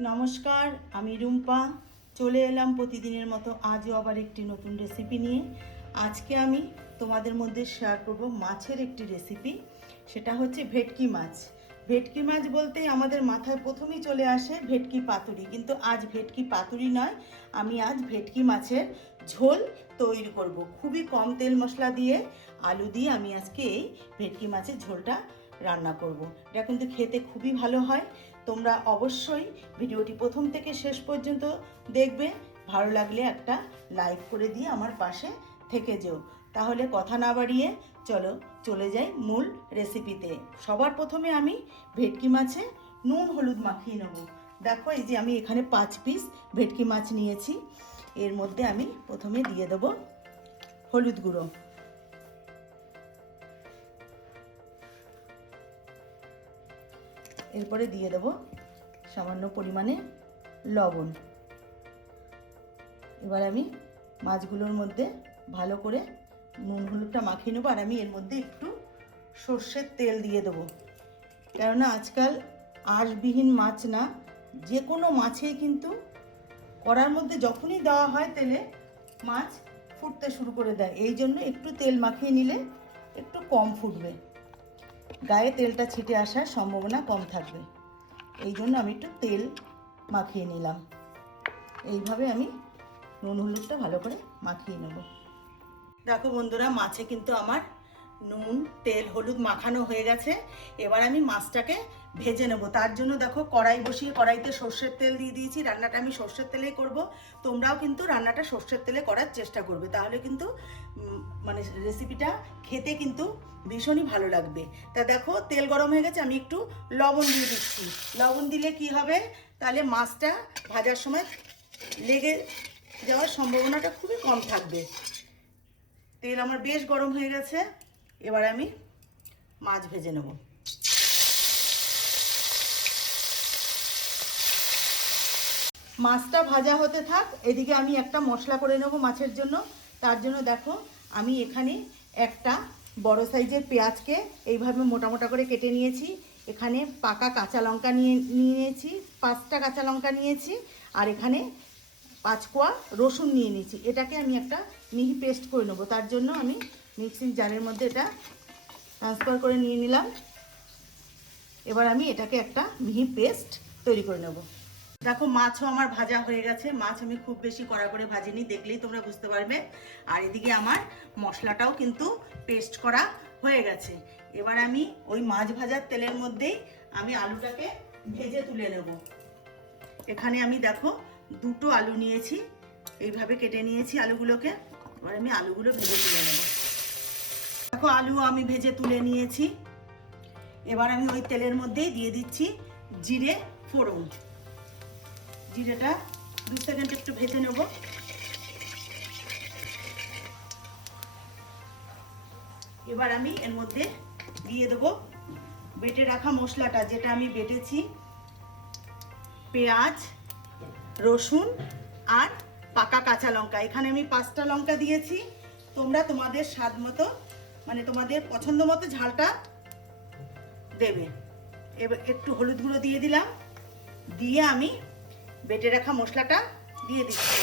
নমস্কার, আমি রুম্পা। চলে এলাম প্রতিদিনের মতো আজও আবার একটি নতুন রেসিপি নিয়ে। আজকে আমি তোমাদের মধ্যে শেয়ার করব মাছের একটি রেসিপি সেটা হচ্ছে ভেটকি মাছ। ভেটকি মাছ বলতে আমাদের মাথায় প্রথমেই চলে আসে ভেটকি পাতুরি, কিন্তু আজ ভেটকি পাতুরি নয়, আমি আজ ভেটকি মাছের ঝোল তৈরি করব। খুবই কম তেল মশলা দিয়ে আলু দিয়ে আমি আজকে এই ভেটকি মাছের ঝোলটা রান্না করব। এটা কিন্তু খেতে খুবই ভালো হয়। তোমরা অবশ্যই ভিডিওটি প্রথম থেকে শেষ পর্যন্ত দেখবে। ভালো লাগলে একটা লাইক করে দিয়ে আমার পাশে থেকে যেও। তাহলে কথা না বাড়িয়ে চলো, চলে যাই মূল রেসিপিতে। সবার প্রথমে আমি ভেটকি মাছে নুন হলুদ মাখিয়ে নেব। দেখো, এই যে আমি এখানে পাঁচ পিস ভেটকি মাছ নিয়েছি। এর মধ্যে আমি প্রথমে দিয়ে দেবো হলুদ গুঁড়ো। এরপরে দিয়ে দেবো সামান্য পরিমাণে লবণ। এবার আমি মাছগুলোর মধ্যে ভালো করে নুন হলুদটা মাখিয়ে নেব আর আমি এর মধ্যে একটু সর্ষের তেল দিয়ে দেবো। কেননা আজকাল আঁশবিহীন মাছ না, যে কোনো মাছেই কিন্তু কড়ার মধ্যে যখনই দেওয়া হয় তেলে মাছ ফুটতে শুরু করে দেয়। এই জন্য একটু তেল মাখিয়ে নিলে একটু কম ফুটবে। গায়ে তেলটা ছিটে আসার সম্ভাবনা কম থাকবে। এই জন্য আমি একটু তেল মাখিয়ে নিলাম। এইভাবে আমি নুন হলুদটা ভালো করে মাখিয়ে নেব। দেখো বন্ধুরা, মাছে কিন্তু আমার নুন, তেল, হলুদ মাখানো হয়ে গেছে। এবার আমি মাছটাকে ভেজে নেব। তার জন্য দেখো কড়াই বসিয়ে কড়াইতে সর্ষের তেল দিয়ে দিয়েছি। রান্নাটা আমি সর্ষের তেলেই করব। তোমরাও কিন্তু রান্নাটা সর্ষের তেলে করার চেষ্টা করবে। তাহলে কিন্তু মানে রেসিপিটা খেতে কিন্তু ভীষণই ভালো লাগবে। তা দেখো তেল গরম হয়ে গেছে, আমি একটু লবণ দিয়ে দিচ্ছি। লবণ দিলে কি হবে? তাহলে মাছটা ভাজার সময় লেগে যাওয়ার সম্ভাবনাটা খুবই কম থাকবে। তেল আমার বেশ গরম হয়ে গেছে। এবার আমি মাছ ভেজে নেব। মাছটা ভাজা হতে থাক, এদিকে আমি একটা মশলা করে নেব মাছের জন্য। তার জন্য দেখো, আমি এখানে একটা বড় সাইজের পেঁয়াজকে এইভাবে মোটা মোটা করে কেটে নিয়েছি। এখানে পাকা কাঁচা লঙ্কা নিয়ে নিয়েছি, পাঁচটা কাঁচা লঙ্কা নিয়েছি, আর এখানে পাঁচ কোয়া রসুন নিয়ে নিয়েছি। এটাকে আমি একটা মিহি পেস্ট করে নেব। তার জন্য আমি মিক্সিং জারের মধ্যে এটা ট্রান্সফার করে নিয়ে নিলাম। এবার আমি এটাকে একটা মিহি পেস্ট তৈরি করে নেব। দেখো, মাছও আমার ভাজা হয়ে গেছে। মাছ আমি খুব বেশি কড়া করে ভাজিনি, দেখলেই তোমরা বুঝতে পারবে। আর এদিকে আমার মশলাটাও কিন্তু পেস্ট করা হয়ে গেছে। এবার আমি ওই মাছ ভাজার তেলের মধ্যেই আমি আলুটাকে ভেজে তুলে নেব। এখানে আমি দেখো, দুটো আলু নিয়েছি। এইভাবে কেটে নিয়েছি আলুগুলোকে। এবার আমি আলুগুলো ভেজে তুলে নেব। দেখো আলু আমি ভেজে তুলে নিয়েছি। এবার আমি ওই তেলের মধ্যেই দিয়ে দিচ্ছি জিরে ফোড়ন। জিরেটা দু সেকেন্ড একটু ভেজে নেব। এবার আমি এর মধ্যে দিয়ে দেবো বেটে রাখা মশলাটা, যেটা আমি বেটেছি। পেঁয়াজ, রসুন আর পাকা কাঁচা লঙ্কা। এখানে আমি পাঁচটা লঙ্কা দিয়েছি। তোমরা তোমাদের স্বাদ মতো মানে তোমাদের পছন্দ মতো ঝালটা দেবে। এবার একটু হলুদ গুঁড়ো দিয়ে দিলাম। দিয়ে আমি বেটে রাখা মশলাটা দিয়ে দিচ্ছি।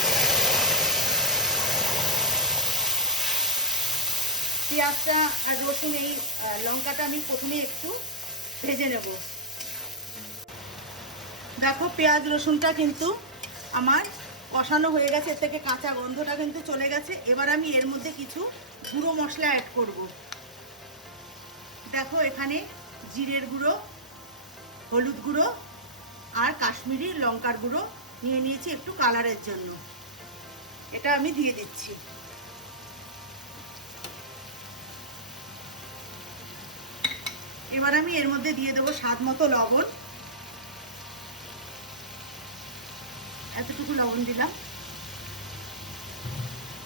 পেঁয়াজটা আর রসুন, এই লঙ্কাটা আমি প্রথমে একটু ভেজে নেব। দেখো, পেঁয়াজ, রসুনটা কিন্তু আমার কষানো হয়ে গেছে, এর থেকে কাঁচা গন্ধটা কিন্তু চলে গেছে। এবার আমি এর মধ্যে কিছু গুঁড়ো মশলা অ্যাড করব। দেখো এখানে জিরের গুঁড়ো, হলুদ গুঁড়ো আর কাশ্মীরি লঙ্কার গুঁড়ো নিয়ে নিয়েছি একটু কালারের জন্য। এটা আমি দিয়ে দিচ্ছি। এবার আমি এর মধ্যে দিয়ে দেবো স্বাদ মতো লবণ। এতটুকু লবণ দিলাম।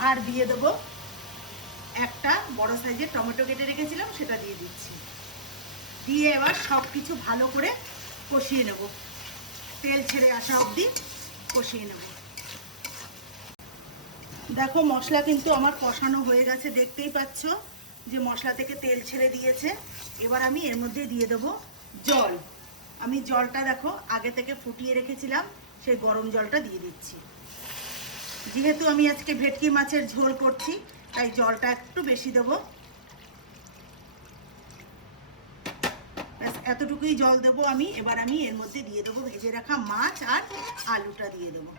আর দিয়ে দেবো একটা বড় সাইজের টমেটো কেটে রেখেছিলাম, সেটা দিয়ে দিচ্ছি। দিয়ে এবার সব কিছু ভালো করে কষিয়ে নেব। তেল ছেড়ে আসা অবধি কষিয়ে নেব। দেখো মশলা কিন্তু আমার কষানো হয়ে গেছে, দেখতেই পাচ্ছ যে মশলা থেকে তেল ছেড়ে দিয়েছে। এবার আমি এর মধ্যে দিয়ে দেবো জল। আমি জলটা দেখো আগে থেকে ফুটিয়ে রেখেছিলাম সেই গরম জলটা দিয়ে দিচ্ছি। যেহেতু আমি আজকে ভেটকি মাছের ঝোল করছি, তাই জলটা একটু বেশি দেবো। এতটুকুই জল দেবো আমি। এবার আমি এর মধ্যে দিয়ে দেবো ভেজে রাখা মাছ আর আলুটা দিয়ে দেবো।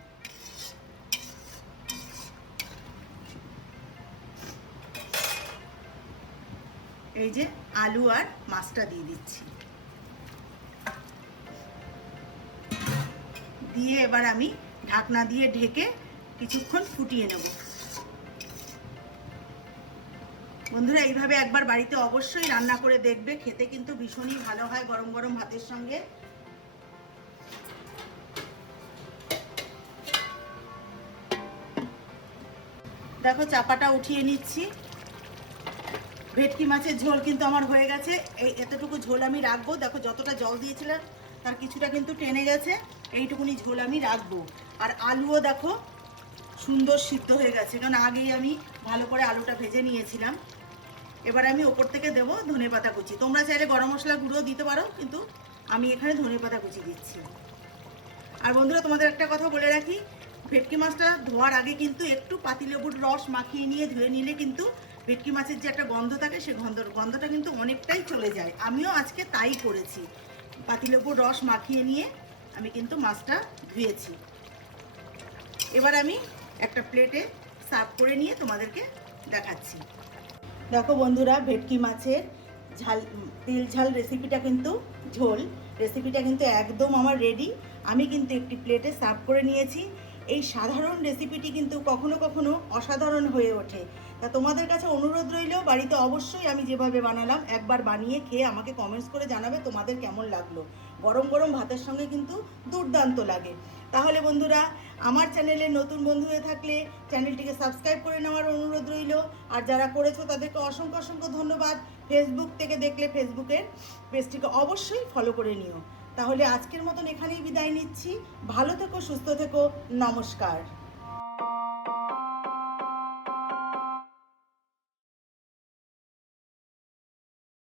এই যে আলু আর মাছটা দিয়ে দিচ্ছি। দিয়ে এবার আমি ঢাকনা দিয়ে ঢেকে কিছুক্ষণ ফুটিয়ে নেব। বন্ধুরা, এইভাবে একবার বাড়িতে অবশ্যই রান্না করে দেখবে। খেতে কিন্তু ভীষণই ভালো হয় গরম গরম ভাতের সঙ্গে। দেখো, চাপাটা উঠিয়ে নিচ্ছি। ভেটকি মাছের ঝোল কিন্তু আমার হয়ে গেছে। এই এতটুকু ঝোল আমি রাখব। দেখো, যতটা জল দিয়েছিলাম, তার কিছুটা কিন্তু টেনে গেছে। এইটুকুনি ঝোল আমি রাখব। আর আলুও দেখো সুন্দর সিদ্ধ হয়ে গেছে, কারণ আগেই আমি ভালো করে আলুটা ভেজে নিয়েছিলাম। এবার আমি ওপর থেকে দেবো ধনে পাতা কুচি। তোমরা চাইলে গরম মশলা গুঁড়ো দিতে পারো, কিন্তু আমি এখানে ধনে পাতা কুচি দিচ্ছি। আর বন্ধুরা, তোমাদের একটা কথা বলে রাখি, ভেটকি মাছটা ধোয়ার আগে কিন্তু একটু পাতিলেবুর রস মাখিয়ে নিয়ে ধুয়ে নিলে কিন্তু ভেটকি মাছের যে একটা গন্ধ থাকে, সে গন্ধ, গন্ধটা কিন্তু অনেকটাই চলে যায়। আমিও আজকে তাই করেছি। পাতিলেবুর রস মাখিয়ে নিয়ে আমি কিন্তু মাছটা ধুয়েছি। এবার আমি একটা প্লেটে সার্ভ করে নিয়ে তোমাদেরকে দেখাচ্ছি। দেখো বন্ধুরা, ভেটকি মাছের ঝাল, তেল ঝাল রেসিপিটা কিন্তু ঝোল। রেসিপিটা কিন্তু একদম আমার রেডি আমি কিন্তু একটি প্লেটে সার্ভ করে নিয়েছি। এই সাধারণ রেসিপিটি কিন্তু কখনো কখনো অসাধারণ হয়ে ওঠে। তা তোমাদের কাছে অনুরোধ রইল, বাড়িতে অবশ্যই আমি যেভাবে বানালাম, একবার বানিয়ে খেয়ে আমাকে কমেন্টস করে জানাবে তোমাদের কেমন লাগল। গরম গরম ভাতের সঙ্গে কিন্তু দুর্দান্ত লাগে। তাহলে বন্ধুরা, আমার চ্যানেলে নতুন বন্ধু হয়ে থাকলে চ্যানেলটিকে সাবস্ক্রাইব করে নেওয়ার অনুরোধ রইল। আর যারা করেছ তাদেরকে অসংখ্য অসংখ্য ধন্যবাদ। ফেসবুক থেকে দেখলে ফেসবুকের পেজটিকে অবশ্যই ফলো করে নিও। তাহলে আজকের মতন এখানেই বিদায় নিচ্ছি। ভালো থেকো সুস্থ থেকো নমস্কার।